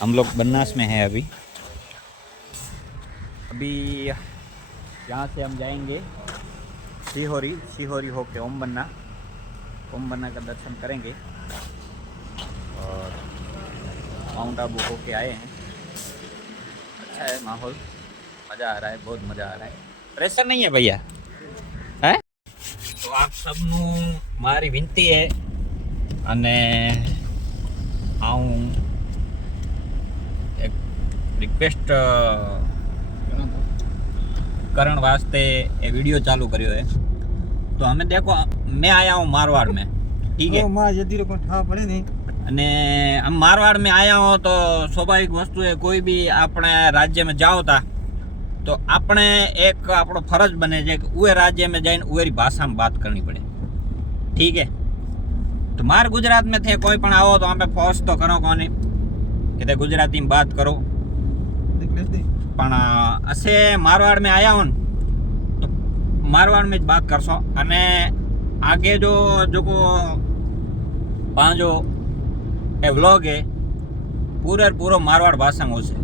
हम लोग बनास में हैं अभी अभी यहाँ से हम जाएंगे शिहोरी, शिहोरी होके ओम बन्ना का दर्शन करेंगे और माउंट आबू होके आए हैं। अच्छा है माहौल, मज़ा आ रहा है, बहुत मज़ा आ रहा है। प्रेशर नहीं है भैया है तो आप सबનું મારી વિનંતી है અને હું એક રિક્વેસ્ટ करण वास्ते ये वीडियो चालू करियो है। तो हमें देखो मैं आया हूँ मारवाड़ में, ठीक है, अने हम मारवाड़ में आया हूँ तो स्वाभाविक वस्तु है कोई भी अपने राज्य में जाओ था तो अपने एक आपको फर्ज बने जे कि उए राज्य में जाइन उएरी भाषा में बात करनी पड़े, ठीक है। तो मार गुजरात में थे कोई पण आओ तो हमें फोर्स तो करो कोनी कि गुजराती में बात करो, पण असे मारवाड़ में आया हूँ तो मारवाड़ में बात करशो अने आगे जो जो को पांचो ए व्लॉग है पूरो मारवाड़ भाषा में होशे,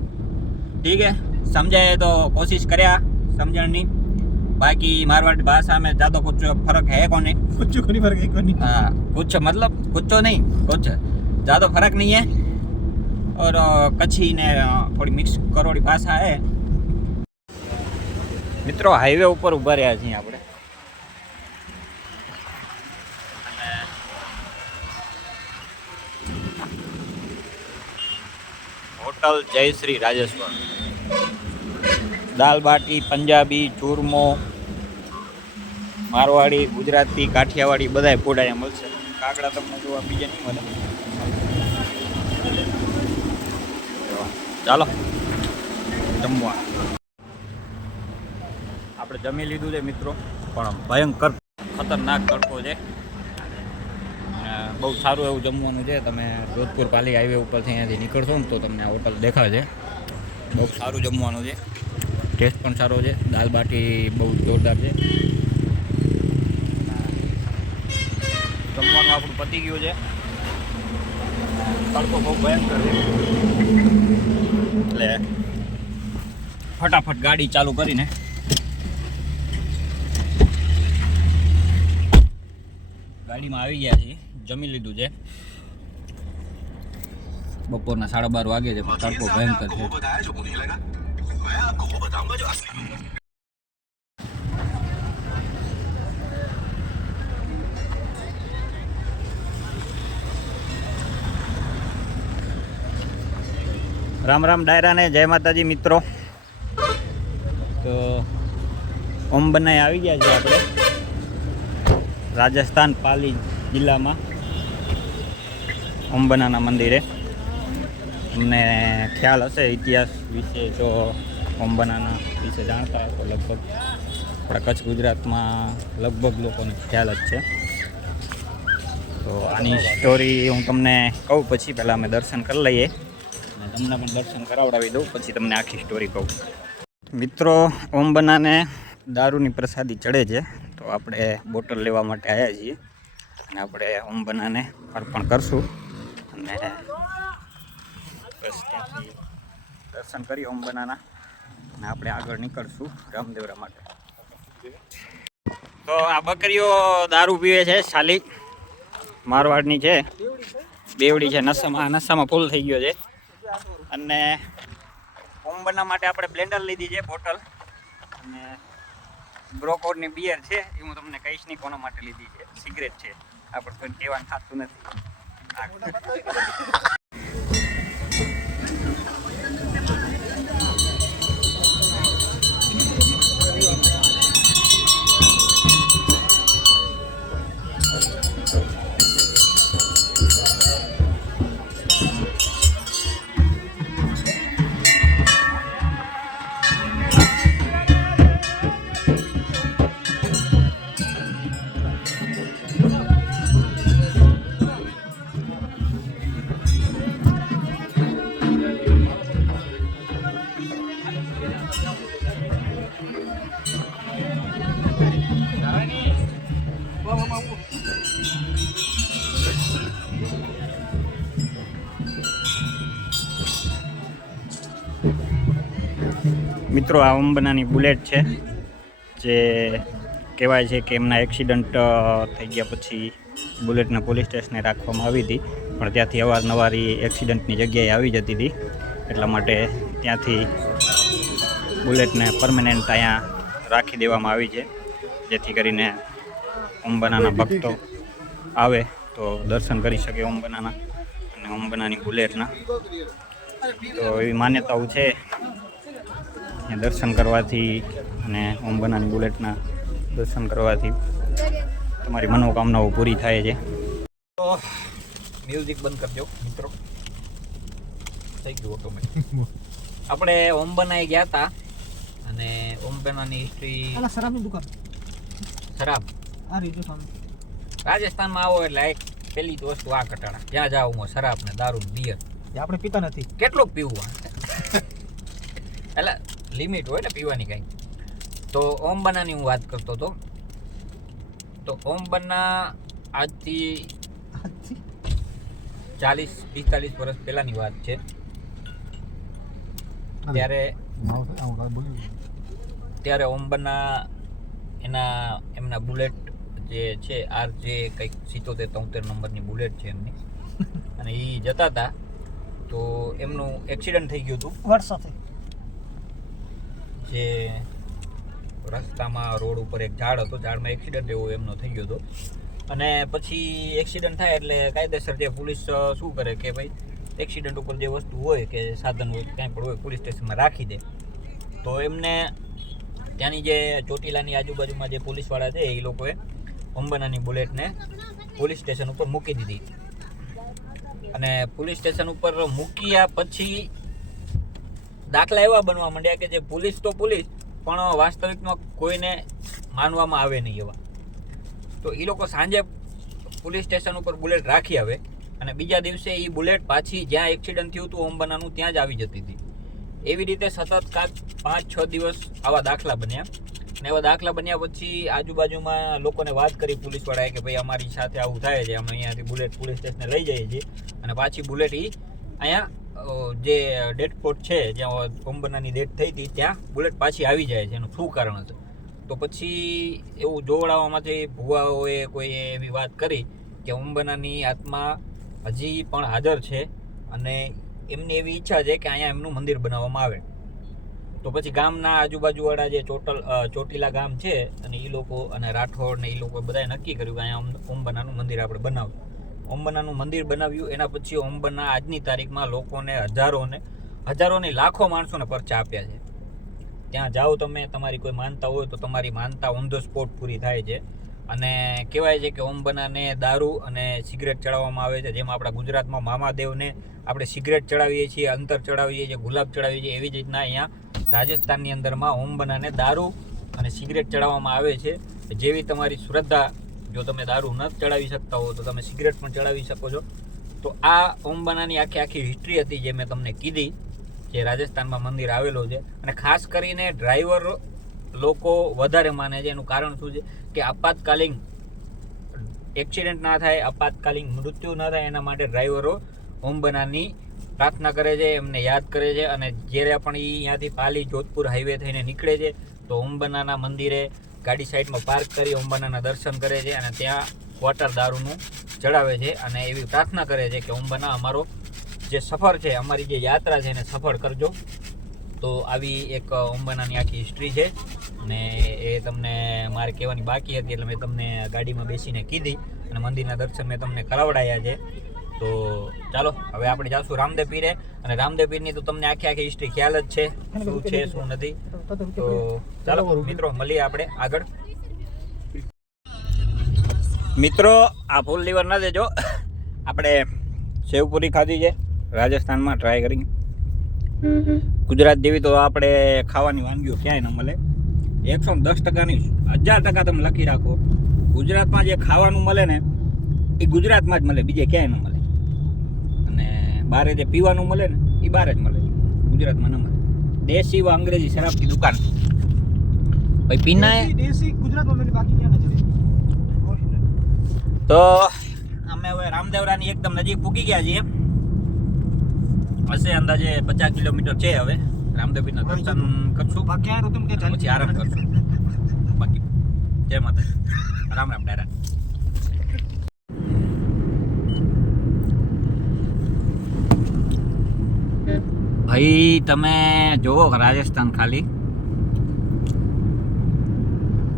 ठीक है। समझाए तो कोशिश करया समझनी, बाकी मारवाड़ी भाषा में ज़्यादा कुछ फर्क है कोनी, कुछ फर्क है कोनी, हाँ कुछ मतलब कुछ तो नहीं, कुछ ज़्यादा फर्क नहीं है। और कच्छी ने थोड़ी मिक्स करोड़ी भाषा है। मित्रों हाईवे ऊपर उभा रह्या छीए आपणे होटल जयश्री राजेश्वर, दाल बाटी पंजाबी चूरमो मारवाड़ी गुजराती काठियावाड़ी बधाय फूड अहींया मळशे। काकड़ा तमने जोवा बीजे नहीं मळे। ચાલો જમવા આપણે જમી લીધું છે મિત્રો, પણ ભયંકર ખતરનાક તડકો છે। બહુ સારું એવું જમવાનું છે। તમે જોધપુર પાલી હાઈવે ઉપરથી અહીંયાથી નીકળશો ને તો તમને આ હોટલ દેખાશે। બહુ સારું જમવાનું છે, ટેસ્ટ પણ સારો છે, દાલ બાટી બહુ જોરદાર છે। જમવાનું આપણું પતી ગયું છે, તડકો બહુ ભયંકર છે એટલે ફટાફટ ગાડી ચાલુ કરીને ગાડીમાં આવી ગયા છીએ। જમી લીધું છે, બપોરના 12:30 વાગે છે, તડકો ભયંકર છે। राम राम डायरा ने जय माताजी मित्रों। तो ओम बनाए આવી ગયા છે આપણે રાજસ્થાન પાલી જિલ્લામાં ઓમ બનાના મંદિરે। તમને ખ્યાલ હશે ઇતિહાસ વિશે, જો ઓમ બનાના વિશે જાણતા હોય તો લગભગ આપણા કચ્છ ગુજરાતમાં લગભગ લોકોને ખ્યાલ જ છે। તો આની સ્ટોરી હું તમને કહું પછી પહેલાં અમે દર્શન કરી લઈએ, તમને પણ દર્શન કરાવડાવી દઉં પછી તમને આખી સ્ટોરી કહું। મિત્રો ઓમ બનાને દારૂની પ્રસાદી ચડે છે તો આપણે બોટલ લેવા માટે આવ્યા છીએ અને આપણે ઓમ બનાને અર્પણ કરશું અને બસ ત્યાંથી દર્શન કરી ઓમ બનાના અને આપણે આગળ નીકળશું રામદેવરા માટે। તો આ બકરીઓ દારૂ પીવે છે, સાલી મારવાડની છે, બેવડી છે, નશામાં ફૂલ થઈ ગયો છે। અને ઓમ બના માટે આપણે બ્લેન્ડર લીધી છે બોટલ અને બ્રોકોડની બિયર છે, એ હું તમને કહીશ નહીં કોના માટે લીધી છે, સિગરેટ છે, આપણે કોઈ કહેવાનું થતું નથી। મિત્રો આ ઓમ્બનાની બુલેટ છે, જે કહેવાય છે કે એમના એક્સિડન્ટ થઈ ગયા પછી બુલેટને પોલીસ સ્ટેશને રાખવામાં આવી હતી, પણ ત્યાંથી અવારનવાર એક્સિડન્ટની જગ્યાએ આવી જતી હતી, એટલા માટે ત્યાંથી બુલેટને પરમેનન્ટ અહીંયા રાખી દેવામાં આવી છે, જેથી કરીને ઓમ્બનાના ભક્તો આવે તો દર્શન કરી શકે ઓમ્બનાના અને ઓમ્બનાની બુલેટના. તો એવી માન્યતાઓ છે દર્શન કરવાથી અને ઓમ્બનાની બુલેટના દર્શન કરવાથી તમારી મનોકામનાઓ પૂરી થાય છે. તો મ્યુઝિક બંધ કરજો મિત્રો, થઈ ગયું ઓટોમેટિક. આપણે ઓમ્બનાએ ગયા હતા અને ઓમ્બનાની હિસ્ટ્રી. શરાબની દુકાન, શરાબ આ રીતે સામે રાજસ્થાનમાં આવો એટલે એક પેલી જ વસ્તુ આ કટાણા, જ્યાં જાવ શરાબ ને દારૂ બિયર. આપણે પીતા નથી. કેટલું પીવું એટલે લિમિટ હોય ને પીવાની કઈ. તો ઓમ્બનાની હું વાત કરતો હતો. તો ઓમ્બના આજથી 40-45 વર્ષ પહેલાની વાત છે. ત્યારે ઓમ્બના એમના બુલેટ જે છે RJ કંઈક 77-73 નંબરની બુલેટ છે એમની, અને એ જતા હતા તો એમનું એક્સિડન્ટ થઈ ગયું હતું વર્ષોથી. જે રસ્તામાં રોડ ઉપર એક ઝાડ હતો, ઝાડમાં એક્સિડન્ટ એવો એમનો થઈ ગયો હતો. અને પછી એક્સિડન્ટ થાય એટલે કાયદેસર જે પોલીસ શું કરે કે ભાઈ એક્સિડન્ટ ઉપર જે વસ્તુ હોય કે સાધન હોય ક્યાંય પણ હોય પોલીસ સ્ટેશનમાં રાખી દે. તો એમને ત્યાંની જે ચોટીલાની આજુબાજુમાં જે પોલીસવાળા છે એ લોકોએ ઓમ્બનાની બુલેટને પોલીસ સ્ટેશન ઉપર મૂકી દીધી. અને પોલીસ સ્ટેશન ઉપર મૂક્યા પછી દાખલા એવા બનવા માંડ્યા કે જે પોલીસ તો પોલીસ પણ વાસ્તવિકમાં કોઈને માનવામાં આવે નહીં એવા. તો એ લોકો સાંજે પોલીસ સ્ટેશન ઉપર બુલેટ રાખી આવે અને બીજા દિવસે એ બુલેટ પાછી જ્યાં એક્સિડન્ટ થયું હતું ઓમ્બનાનું ત્યાં જ આવી જતી હતી. એવી રીતે સતત 5-6 દિવસ આવા દાખલા બન્યા. અને એવા દાખલા બન્યા પછી આજુબાજુમાં લોકોને વાત કરી પોલીસવાળાએ કે ભાઈ અમારી સાથે આવું થાય છે, અમે અહીંયાથી બુલેટ પોલીસ સ્ટેશને લઈ જઈએ છીએ અને પાછી બુલેટ અહીંયા જે ડેડ સ્પોટ છે જ્યાં ઓમ્બનાની ડેથ થઈ હતી ત્યાં બુલેટ પાછી આવી જાય છે. એનું શું કારણ હતું? તો પછી એવું જોવડાવવામાંથી ભુવાઓએ કોઈ એવી વાત કરી કે ઓમ્બનાની આત્મા હજી પણ હાજર છે અને એમની એવી ઈચ્છા છે કે અહીંયા એમનું મંદિર બનાવવામાં આવે. તો પછી ગામના આજુબાજુવાળા જે ચોટીલા ગામ છે અને એ લોકો અને રાઠોડ ને એ લોકો બધાએ નક્કી કર્યું કે અહીંયા ઓમ્બનાનું મંદિર આપણે બનાવ્યું. ઓમ્બનાનું મંદિર બનાવ્યું. એના પછી ઓમ્બના આજની તારીખમાં લોકોને હજારોને લાખો માણસોને પરચા આપ્યા છે. ત્યાં જાઓ તમે, તમારી કોઈ માનતા હોય તો તમારી માનતા ઓન ધ સ્પોટ પૂરી થાય છે. અને કહેવાય છે કે ઓમ્બનાને દારૂ અને સિગરેટ ચડાવવામાં આવે છે. જેમાં આપણા ગુજરાતમાં મામાદેવને આપણે સિગરેટ ચડાવીએ છીએ, અંતર ચડાવીએ છીએ, ગુલાબ ચડાવીએ છીએ, એવી જ રીતના અહીંયા રાજસ્થાનની અંદરમાં ઓમ્બનાને દારૂ અને સિગરેટ ચડાવવામાં આવે છે. જેવી તમારી શ્રદ્ધા, જો તમે દારૂ ન ચડાવી શકતા હો તો તમે સિગરેટ પણ ચડાવી શકો છો. તો આ ઓમ્બનાની આખી હિસ્ટ્રી હતી જે મેં તમને કીધી, જે રાજસ્થાનમાં મંદિર આવેલું છે. અને ખાસ કરીને ડ્રાઈવર લોકો વધારે માને છે. એનું કારણ શું છે કે આપાતકાલીન એક્સિડન્ટ ના થાય, આપાતકાલીન મૃત્યુ ના થાય એના માટે ડ્રાઈવરો ઓમ્બનાની પ્રાર્થના કરે છે, એમને યાદ કરે છે. અને જ્યારે પણ અહીંયાથી પાલી જોધપુર હાઈવે થઈને નીકળે છે તો ઓમ્બનાના મંદિરે ગાડી સાઈડમાં પાર્ક કરી ઓમ્બનાના દર્શન કરે છે અને ત્યાં ક્વાર્ટર દારૂનું ચડાવે છે અને એવી પ્રાર્થના કરે છે કે ઓમ્બના અમારો જે સફર છે, અમારી જે યાત્રા છે એને સફળ કરજો. તો આવી એક ઓમ્બનાની આખી હિસ્ટ્રી છે અને એ તમને મારે કહેવાની બાકી હતી એટલે મેં તમને ગાડીમાં બેસીને કીધી અને મંદિરના દર્શન મેં તમને કરાવડાયા છે. તો ચાલો હવે આપણે જાશું રામદેવ પીરે, અને રામદેવ પીરની તો તમને આખી હિસ્ટ્રી ખ્યાલ જ છે શું છે શું નથી. તો ચાલો મિત્રો મળીએ આપણે આગળ. મિત્રો આ ફૂલ લીવર ના દેજો, આપણે સેવપુરી ખાધી છે રાજસ્થાનમાં, ટ્રાય કરી. ગુજરાત જેવી તો આપણે ખાવાની વાનગીઓ ક્યાંય ન મળે. 110%ની 1000% તમે લખી રાખો, ગુજરાતમાં જે ખાવાનું મળે ને એ ગુજરાતમાં જ મળે, બીજે ક્યાંય ન મળે. અને બારે જે પીવાનું મળે ને એ બારે જ મળે, ગુજરાતમાં ન મળે. દેશી વા અંગ્રેજી શરાબની દુકાન ભાઈ પીના દેશી ગુજરાતમાં મળે, બાકી ક્યાં નથી. તો અમે હવે રામદેવરાની એકદમ નજીક પૂગી ગયા છીએ. હશે અંદાજે 50 કિલોમીટર છે હવે રામદેવપીરના દર્શન કરશું, બાકી આયા તો તમે કે ચાલી પછી આરામ કરશું. બાકી જય માતા, રામ રામ ડાયરા. ભાઈ તમે જોવો રાજસ્થાન ખાલી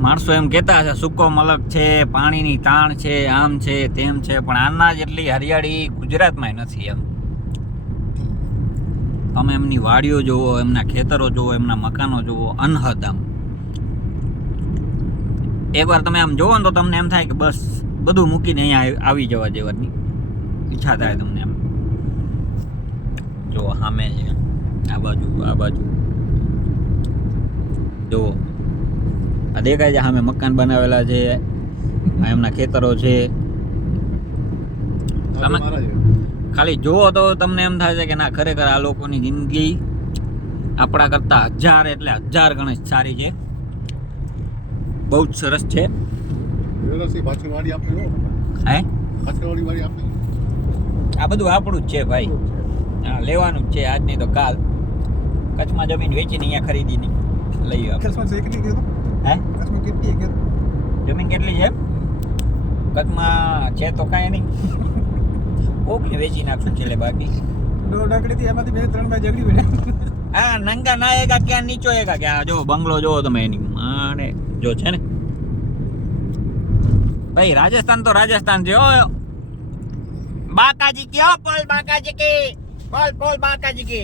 માણસો એમ કહેતા હશે સૂકો મલક છે, પાણીની તાણ છે, આમ છે તેમ છે, પણ આના જેટલી હરિયાળી ગુજરાતમાં નથી. એમ તમે એમની વાડીઓ જુઓ, એમના ખેતરો જુઓ, એમના મકાનો જુઓ, અનહદ. આમ એકવાર તમે આમ જોવો ને તો તમને એમ થાય કે બસ બધું મૂકીને અહીંયા આવી જવા જેવાની ઈચ્છા થાય તમને. એમ જો સામે છે, આ બાજુ જુઓ, આ દેખાય છે સામે મકાન બનાવેલા છે, આ એમના ખેતરો છે. તમે ખાલી જુઓ તો તમને એમ થાય છે કે ના ખરેખર આ લોકોની જિંદગી આપણા કરતા 1000 એટલે 1000 ગણી સારી છે, બહુ જ સરસ છે. હે આ બધું આપણું જ છે ભાઈ, હા લેવાનું જ છે આજ નહીં તો કાલ. કચ્છમાં જમીન વેચીને અહીંયા ખરીદીને લઈ આવે. કચ્છમાં છે કેટલી કીધું? હે કચ્છમાં કેટલી છે? જમીન કેટલી છે કચ્છમાં? છે તો કાંઈ નહીં, કોકને વેચી નાખશું છેલ્લે. બાકી દોઢ એકડીથી એમાંથી 2-3 ભાઈ ઝઘડી પડ્યા. હા નંગા ના એકા ક્યાં નીચો એકા કે આ જો બંગલો જોવો તમે એની માને જો છે ને ભાઈ. રાજસ્થાન તો રાજસ્થાન છે. ઓ બાકાજી की, ओ बोल बाकाजी की, बोल बाकाजी की.